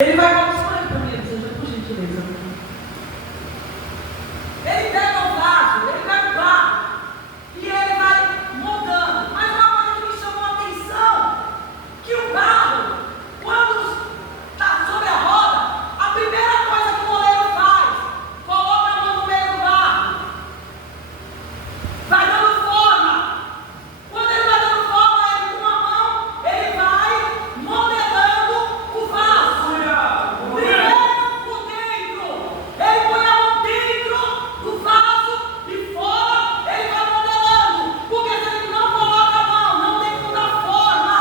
Ele vai mostrar para mim, por gentileza. Ele pega o vaso, ele pega o barro e ele vai moldando. Mas uma coisa que me chamou a atenção, que o barro, quando está sobre a roda, a primeira coisa que o moleiro faz, coloca a mão no meio do barro, vai dando forma. Quando ele vai dando forma, ele com uma mão, ele vai modelando o vaso. Primeiro por dentro, ele põe a mão dentro do vaso e fora ele vai modelando. Porque se ele não coloca a mão, não tem como dar forma.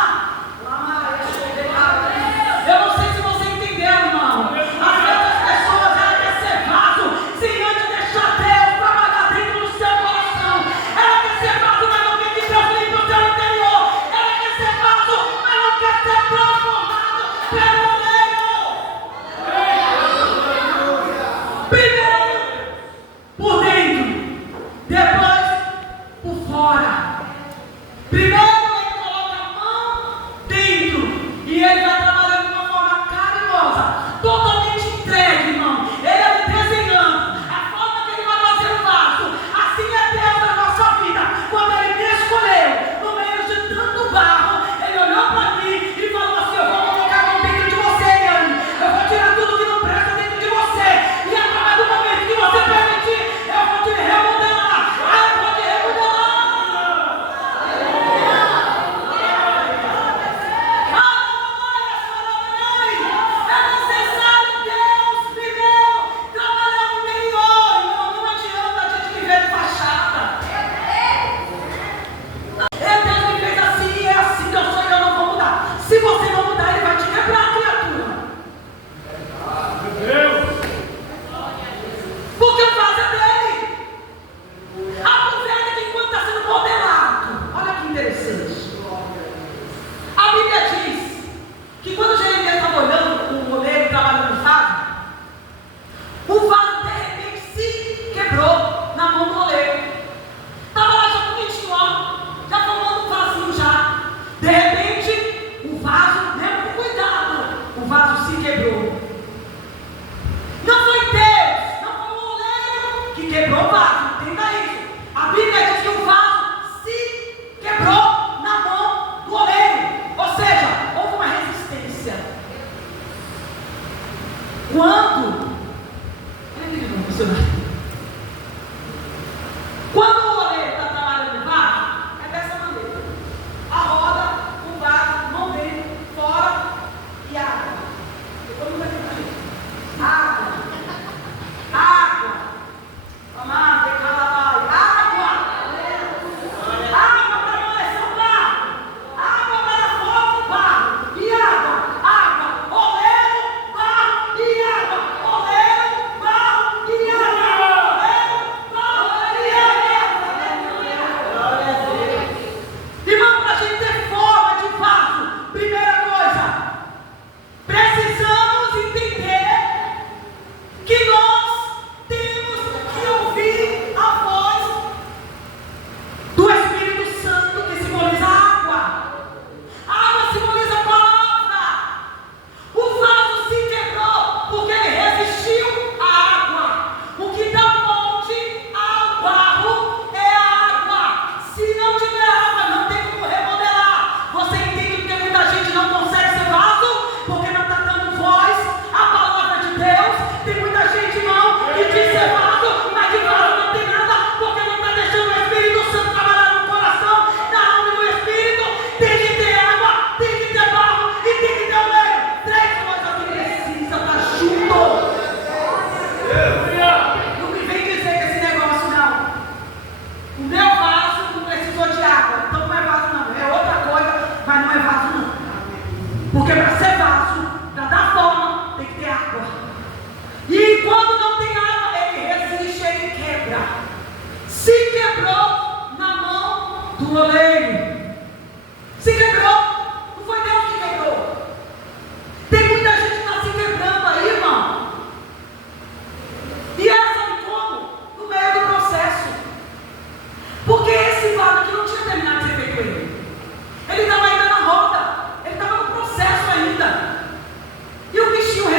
Eu não sei se você entendeu, irmão. Às vezes as pessoas querem ser vaso sem antes deixar Deus trabalhar dentro do seu coração. Ela quer ser vaso, mas não quer que Deus limpe o seu interior. Ela quer ser vaso, mas não quer ser transformado pelo oleiro. Primeiro por dentro, depois por fora. Primeiro ele coloca a mão dentro e ele vai trabalhando de uma forma carinhosa, totalmente entregue, irmão. Ele é desenhando a forma que ele vai fazer o vaso. Assim é Deus na nossa vida. Quando ele me escolheu, no meio de tanto barro, ele olhou para mim e falou assim: eu vou colocar a mão dentro de você, Eliane. Eu vou tirar tudo que não presta dentro de você. E através do momento que você permitir, eu vou te remodelar. Eu vou te remodelar. É necessário Deus primeiro trabalhar no interior. Não adianta a gente viver de fachada. Deus me fez assim, é assim, eu sou e eu não vou mudar. Se você não mudar, ele vai te quebrar, criatura. Porque o vaso é dele. Aproveita que enquanto está sendo modelado. Olha que interessante. A Bíblia diz que quando Jeremias estava olhando o moleiro trabalhando no vaso de repente se quebrou na mão do moleiro. Estava lá já bonitinho, ó, já formando um vasinho já. De repente, o vaso, mesmo com cuidado, o vaso se quebrou. Não foi Deus, não foi o moleiro que quebrou o vaso, entenda isso. A Bíblia diz que o vaso se quebrou na mão do oleiro. Ou seja, houve uma resistência. Quando o oleiro está trabalhando no vaso, é dessa maneira: a roda, o vaso, mão dentro, fora e água. Depois não vai ter mais jeito. Água. Amado, água para amolecer o barro, água para dar fogo no barro, e água, oleiro, barro e água, oleiro, barro e água, oleiro, barro e água. Irmão, para a gente ter forma de vaso, primeira coisa, precisamos entender que nós temos que ouvir a voz do Espírito Santo, que simboliza a água. A água simboliza a palavra. O vaso se quebrou porque ele resistiu à água. O que dá molde ao barro é a água. Se não tiver água, não tem como remodelar. Você entende que muita gente não consegue ser vaso porque não está dando voz à palavra de Deus? Tem muita gente, irmão, que diz ser vaso, mas de vaso não tem nada, porque não está deixando o Espírito Santo trabalhar no coração, na alma e no espírito. Tem que ter água, tem que ter barro e tem que ter oleiro. Três coisas que precisa estar junto. Não me vem dizer que esse negócio não. O meu vaso não precisou de água, então não é vaso não. É outra coisa, mas não é vaso não. Porque para ser vaso, para dar forma, tem que ter água. E quando não tem água, ele resiste, ele quebra. Se quebrou na mão do oleiro. Se quebrou, não foi Deus que quebrou. Tem muita gente que está se quebrando aí, irmão. E ela sabe como? No meio do processo. Porque esse vaso aqui não tinha terminado de ser feito ele. Ele estava ainda na roda. Ele estava no processo ainda. E o bichinho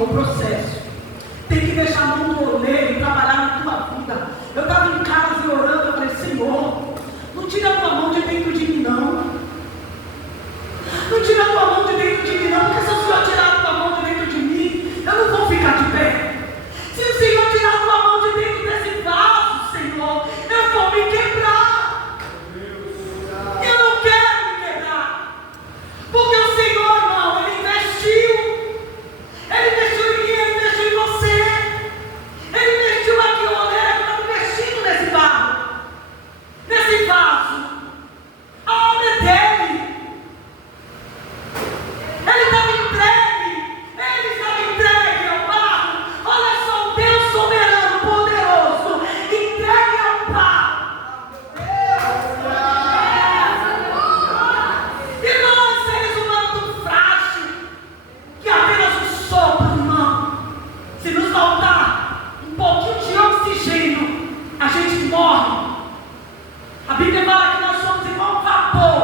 irmão, o processo. Tem que deixar a mão do oleiro e trabalhar na tua vida. Eu estava em casa e orando, eu falei, Senhor, não tira a tua mão de dentro de mim, não. Não tira a tua mão de dentro de mim, não, porque se o Senhor tirar a tua mão de dentro de mim, eu não vou ficar de pé. Se o Senhor tirar a tua mão de dentro desse vaso, Senhor, eu vou me quebrar. Eu não quero me quebrar. Porque o Senhor, irmão, Ele investiu. Ele investiu em mim, Ele investiu em você. Ele investiu aqui, o oleiro está investindo nesse barro, nesse vaso. A obra é dele. Ele estava entregue ao barro. Olha só, o Deus soberano, poderoso, entregue ao barro. E nós, seres humanos tão frágeis, que apenas um sopro, irmão, se nos faltar um pouquinho de oxigênio, a gente morre. A Bíblia fala que nós somos igual um vapor.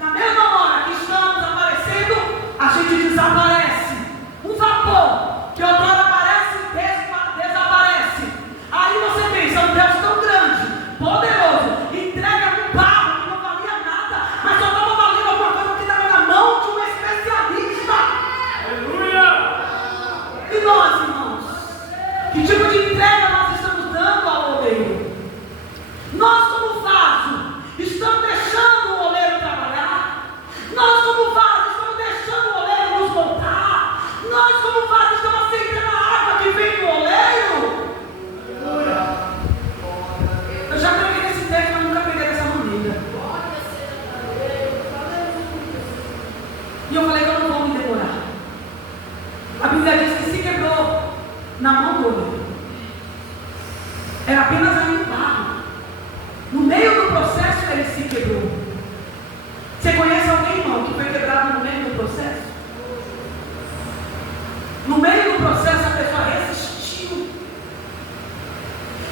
Na mesma hora que estamos aparecendo, a gente desaparece. Um vapor que outrora aparece e desaparece. Aí você pensa, um Deus tão grande, poderoso, entrega um barro que não valia nada, mas só estava valendo alguma coisa que estava na mão de um especialista. Aleluia! E nós, irmãos, que tipo de entrega nós estamos dando ao oleiro? Nós, como vaso, estamos deixando o oleiro trabalhar. Nós, como vaso, estamos deixando o oleiro nos voltar. Nós, como vaso, estamos aceitando a água que vem do oleiro. Eu já preguei nesse texto, mas nunca preguei dessa maneira. E eu falei que eu não vou me demorar. A Bíblia diz que se quebrou na mão do oleiro. Era apenas ali um barro. No meio do processo ele se quebrou. Você conhece alguém, irmão, que foi quebrado no meio do processo? No meio do processo a pessoa resistiu.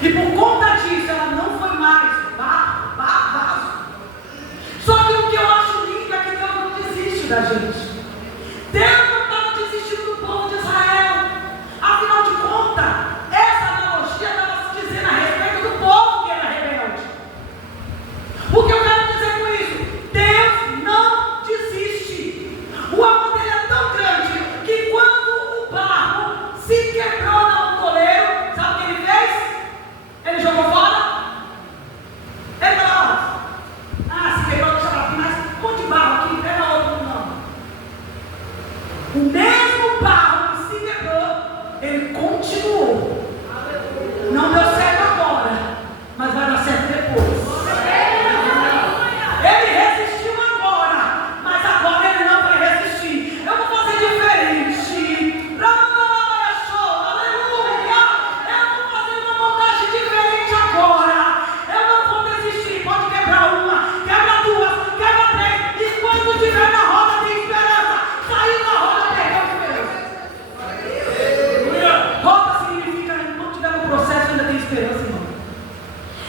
E por conta disso ela não foi mais vaso. Só que o que eu acho lindo é que Deus não desiste da gente. Deus não estava desistindo do povo de Israel. Afinal de contas, essa analogia estava se dizendo a respeito do povo que era rebelde. O que eu quero dizer com isso? Deus não desiste. O amor dele é tão grande que quando o barro se quebrou na mão do oleiro, sabe o que ele fez? Ele jogou fora? Ele falou, se quebrou, deixa lá, tem mais um monte de barro aqui, pega outro, não. O mesmo barro que se quebrou, ele continuou. Não deu certo agora, mas vai dar certo depois. Ele resistiu agora, mas agora ele não vai resistir. Eu vou fazer diferente. Aleluia! Eu vou fazer uma montagem diferente agora. Eu não vou desistir. Pode quebrar uma, quebra duas, quebra três. Enquanto estiver na roda, tem esperança. Saiu da roda, perdeu esperança. Roda significa que enquanto estiver no processo, ainda tem esperança, irmão.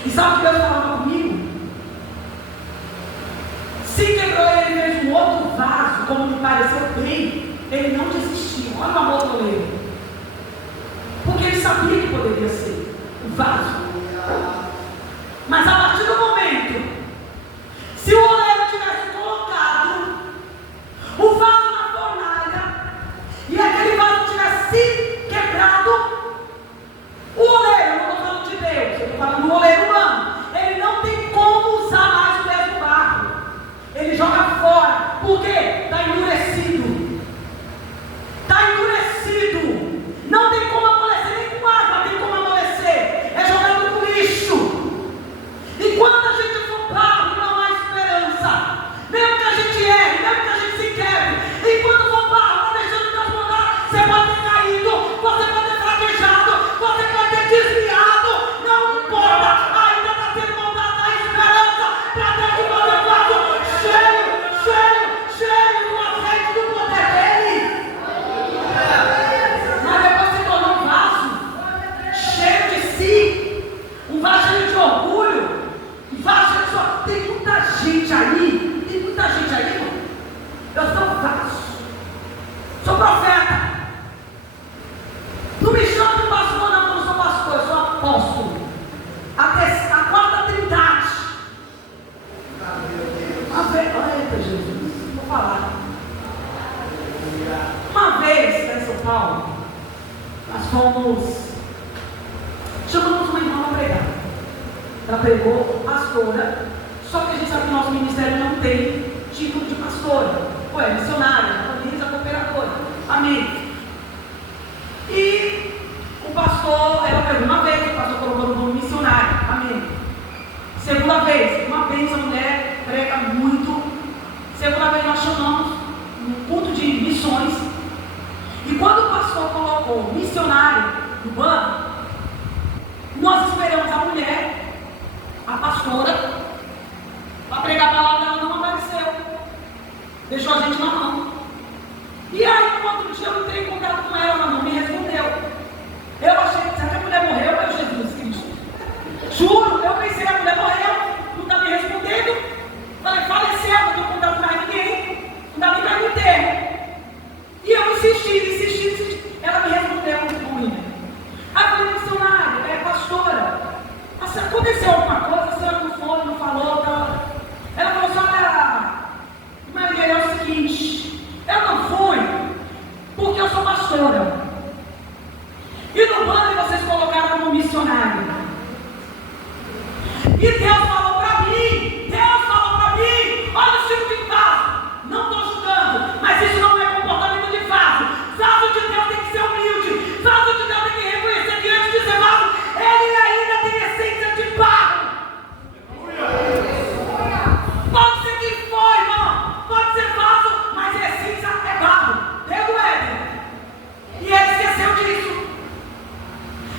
E sabe o que Deus falava comigo? Se quebrou, ele fez um outro vaso, como me pareceu bem, ele não desistiu. Olha o amor do oleiro. Porque ele sabia que poderia ser o vaso. Mas a partir do momento, se o oleiro tivesse colocado o vaso na fornalha e aquele vaso tivesse se quebrado, o oleiro, eu não estou falando de Deus, eu estou falando do oleiro humano, ele não tem como usar mais o mesmo barro. Ele joga fora. Por quê? Está endurecido. Está endurecido. Não tem como amolecer, nem com água tem como amolecer. É jogado Paulo, nós fomos, chamamos uma irmã para pregar. Ela pregou pastora, só que a gente sabe que o nosso ministério não tem título de pastora, ou é missionária, japonesa, cooperadora, amém. E o pastor, ela pregou uma vez, o pastor colocou no nome missionário, amém. Segunda vez, uma vez a mulher prega muito. Segunda vez nós chamamos um culto de missões. E quando o pastor colocou missionário no banco, nós esperamos a mulher, a pastora, para pregar a palavra. Ela não apareceu, deixou a gente na mão. E aí no outro dia eu entrei em contato com ela, ela não me respondeu. Eu achei, será que a mulher morreu? Meu Jesus Cristo, juro, eu pensei, a mulher morreu, não está me respondendo. Falei, faleceu, não estou contando mais ninguém, não dá nem para me ter. E eu insisti. Ela me respondeu muito ruim. Aí eu falei, missionária, pastora, mas aconteceu alguma coisa, a senhora não foi, não falou, tá? Ela falou assim, olha, Maria, é o seguinte, eu não fui porque eu sou pastora. E no banner vocês colocaram como missionária. E Deus falou para mim, olha o tipo de vaso. Não estou julgando, mas isso não é comportamento de vaso. Vaso de Deus tem que ser humilde. Vaso de Deus tem que reconhecer que antes de ser vaso, ele ainda tem essência de barro. Pode ser que foi, irmão. Pode ser vaso, mas a essência é barro. Desde o Éden. E ele esqueceu disso.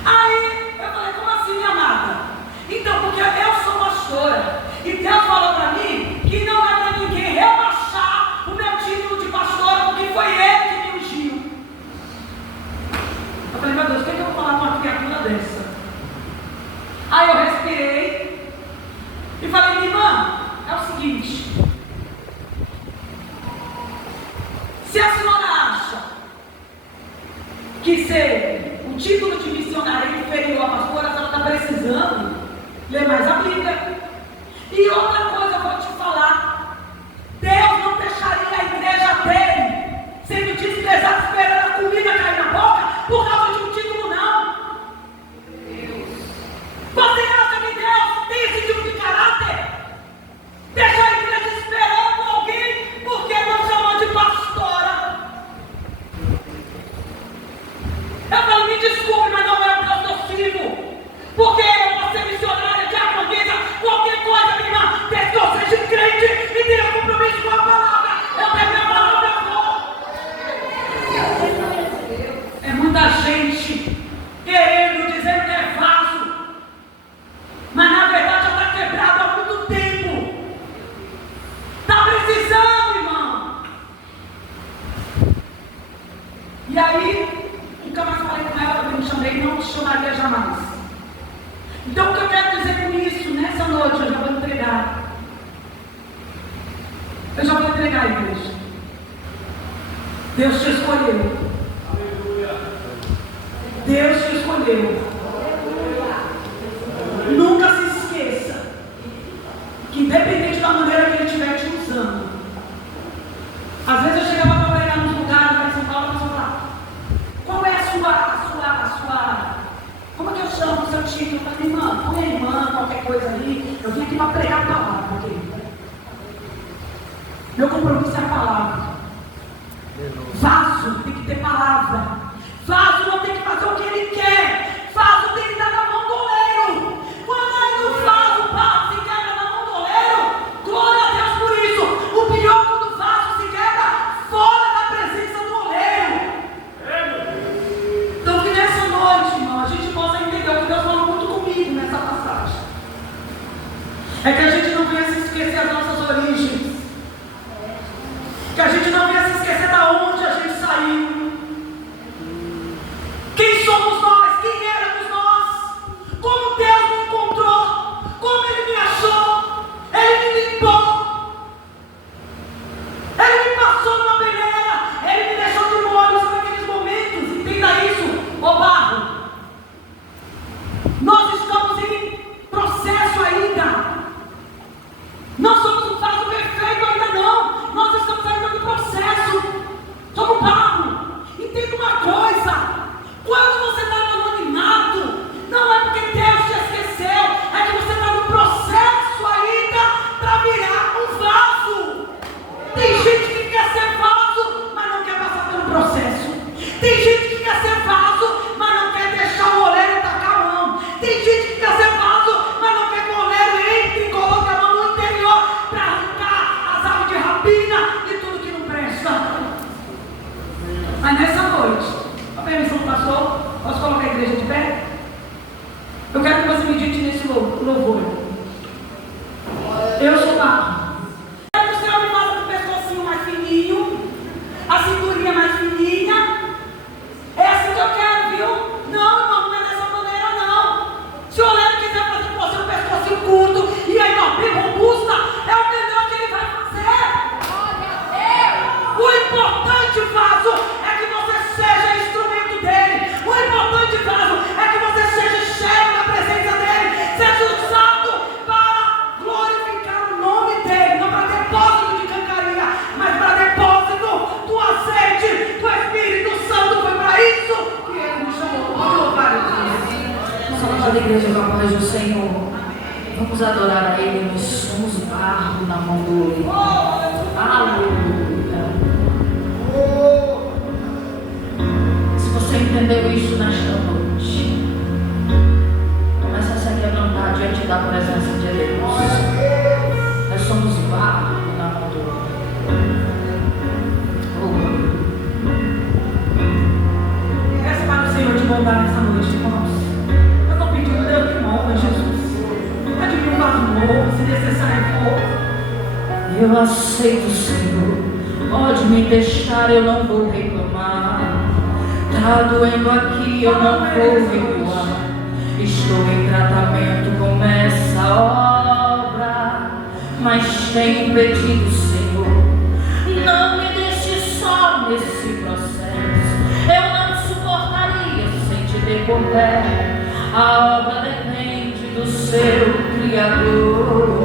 Aí eu falei, como assim, minha amada? Então, porque eu sou pastora. E Deus falou para mim que não é para ninguém rebaixar o meu título de pastora, porque foi Ele que me ungiu. Eu falei, meu Deus, o que eu vou falar com uma criatura dessa? Aí eu respirei e falei, minha irmã, é o seguinte. Se a senhora acha que ser o título de missionária é inferior à pastora, a senhora está precisando ler mais a Bíblia. E outra coisa eu vou te falar, Deus não deixaria a igreja dele sendo desprezado, esperando a comida cair na boca por causa de um título, não. Você acha que Deus tem esse tipo de caráter? Deixa a igreja esperando alguém porque não chamou de pastora. Eu falo, me desculpe, mas não é o Deus que eu sirvo. Porque eu posso ser missionária, diaconisa, qualquer coisa, minha irmã, desde que eu seja crente e tenha compromisso com a palavra. Eu tenho a palavra, é muita gente querendo, dizendo que é vaso, mas na verdade já está quebrado há muito tempo. Está precisando, irmão. E aí, nunca mais falei com ela, porque me chamei, não te chamaria jamais. Então, o que eu quero dizer com isso, nessa noite, eu já vou entregar. Eu já vou entregar a igreja. Deus te escolheu. Aleluia. Deus te escolheu. Aleluia. Nunca se esqueça que, independente da maneira que Ele estiver te usando, às vezes eu chegava para pregar nos lugares, lá em São Paulo, a pessoa falava, qual é a sua como é que eu chamo o seu título? Eu falei, irmã, põe a irmã, qualquer coisa ali. Eu vim aqui para pregar a palavra, querida. Meu compromisso é a palavra. Vaso tem que ter palavra. Vaso não tem que fazer o que ele quer. Vaso tem que estar na mão do oleiro. Quando aí no vaso se quebra na mão do oleiro, glória a Deus por isso. O pior quando o vaso se quebra fora Tem gente que quer ser vaso, mas não quer deixar o oleiro tacar a mão. Tem gente que quer ser vaso, mas não quer que o oleiro entre e coloque a mão no interior para arrancar as aves de rapina e tudo que não presta. Mas nessa noite, a permissão do pastor, posso colocar a igreja de pé? Eu quero que você medite nesse louvor. Eu sou barro. Quero que o Senhor me faça com o pescocinho mais fininho, a cinturinha mais fininha. É assim que eu quero, viu? Não, irmão, não é dessa maneira, não. Se o oleiro quiser fazer com você um pescocinho curto e aí, ó, bem robusta, é o melhor que ele vai fazer. O importante, vaso, é que você seja instrumento dele. O importante, vaso, é que você seja cheio da presença dele, seja usado para glorificar o nome dele, não para depósito de cancaria, mas para depósito do azeite do Espírito Santo. Foi para isso que ele nos chamou. Pode louvar a Deus. Nossa amada igreja, com a paz do Senhor, vamos adorar a Ele. Nós somos barro na mão do Aleluia. Se você entendeu isso nesta noite, começa a se quebrantar diante da presença de Deus. Nós somos barro na mão do Peça para o Senhor te moldar nessa noite, irmãos. Eu estou pedindo, Deus, que molda, Jesus. Pode vir um vaso novo, se necessário for. Eu aceito, Senhor. Pode me deixar, eu não vou reclamar. Tá doendo aqui, eu não vou recuar. Estou em tratamento com essa obra, mas tenho pedido, Senhor, não me deixe só nesse processo. Eu não suportaria sem te ter por perto. A obra depende do seu Criador.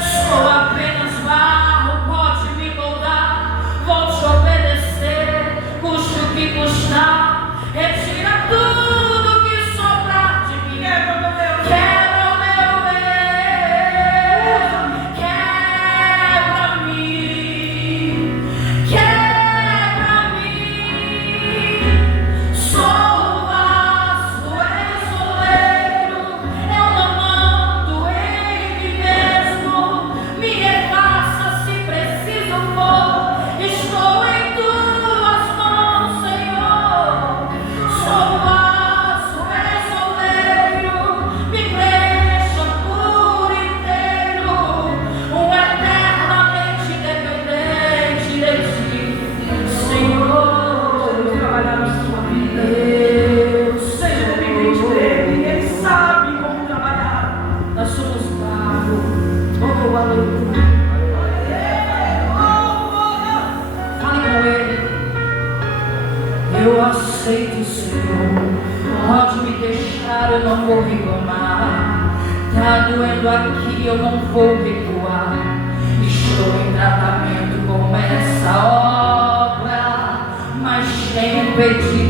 Sou apenas barro, pode me moldar. Vou te obedecer, custe o que custar. Retira tudo que sobrar de mim. Quebra o meu eu. Quebra-me. Quebra-me. Sou o vaso, és o oleiro. Eu não mando em mim mesmo. Me refaça se preciso for. Estou em tuas mãos, Senhor. Sou o vaso, és o oleiro. Me preencha por inteiro. Eternamente dependente de ti, Senhor. Jesus trabalhar na sua vida. Eu Seja dependente dele, ele sabe como trabalhar. Nós somos barro. Oh, aleluia. Fale com ele. Eu aceito, Senhor. Pode me deixar, eu não vou reclamar. Tá doendo aqui, eu não vou recuar. Estou em tratamento com essa obra, mas tenho pedido,